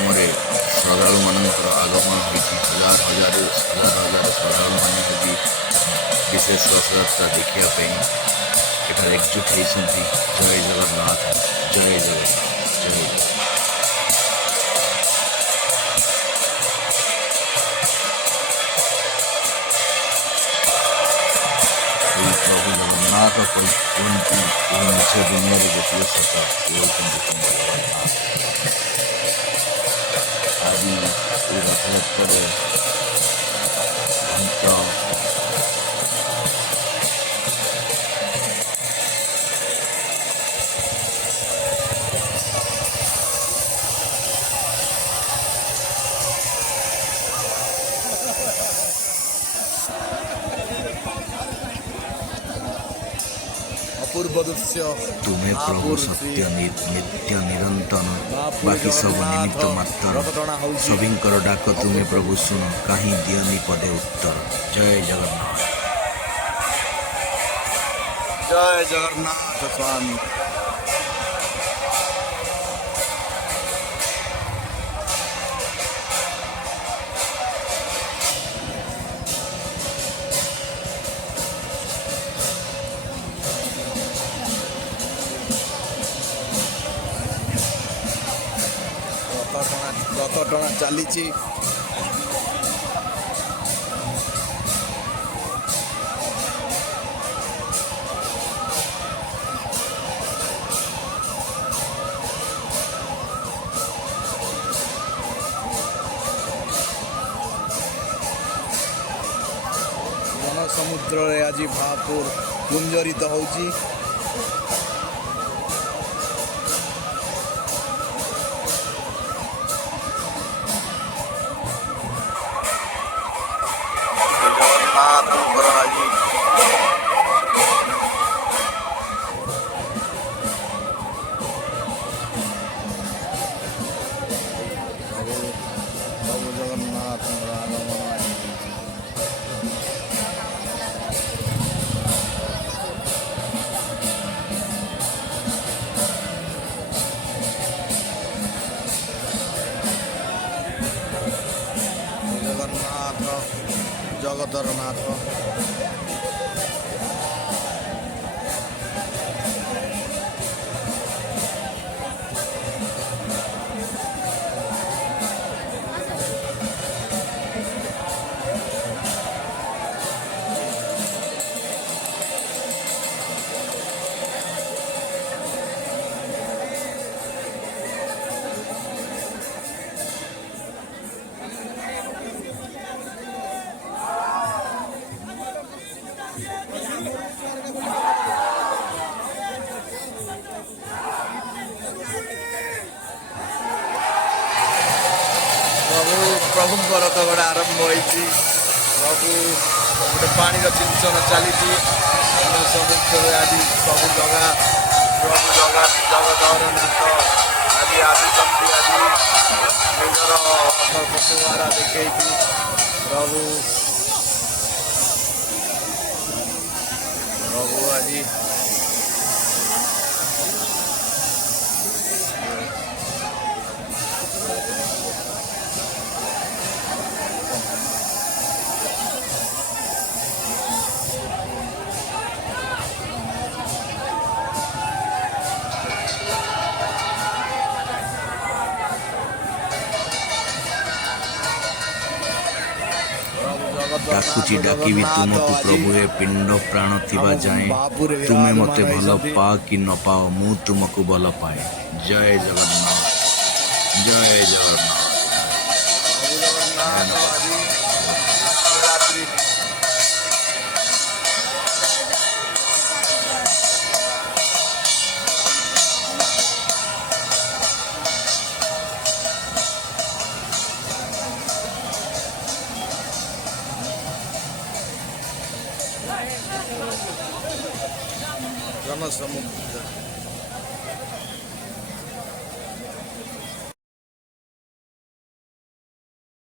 ଧାମରେ ଶ୍ରଦ୍ଧାଳୁମାନଙ୍କର ଆଗମନ ହୋଇଛି। ହଜାର ହଜାର ଶ୍ରଦ୍ଧାଳୁମାନେ ଆଜି ବିଶେଷ ରଥଯାତ୍ରା ଦେଖିବା ପାଇଁ ଏଠାରେ ଏକଜୁଟ ହୋଇଛନ୍ତି। ଜୟ ଜଗନ୍ନାଥ, ଜୟ ଜଗନ୍ନାଥ, ଜୟ ଜଗନ୍ନାଥ। ପ୍ରଭୁ ଜଗନ୍ନାଥ କୁହନ୍ତି, ଏହି ନିଜ ଦୁନିଆରେ ଗୋଟିଏ ସତ, ସେ ହେଉଛନ୍ତି ଜଗନ୍ନାଥ। ଆଜି ଏହି ରଥଯାତ୍ରାରେ ଘଣ୍ଟ अपूर्व दृश्य। तुम्हें प्रभु सत्य नित्य निरंतन, बाकी सब निमित्त मात्र। सभिंकर डाक तुम्हें प्रभु सुन, कहीं दियनी पदे उत्तर। जय जगन्नाथ, जय जगन्नाथ स्वामी। रथ टଣା ଚାଲିଛି। ସମୁଦ୍ରରେ ଆଜି ମହାପୁର ଗୁଞ୍ଜରିତ ହେଉଛି। जगतर नाथ प्रभुंर तो गोटे आरंभ होती। प्रभु गोटे पानी सिंचन चली समुद्र आज सब जगह प्रभु जगतर नाथ आज आसुच्च आज निजर पशुहारा देखी प्रभु आज डाकुची डाकिबी तुमको प्रभु हे पिंड प्राण थिबा जाए, तुम्हें मते भल पा कि न पाओ मु तुमको भल पाए। जय जगन्नाथ, जय जगन्नाथ। जनसमुद्र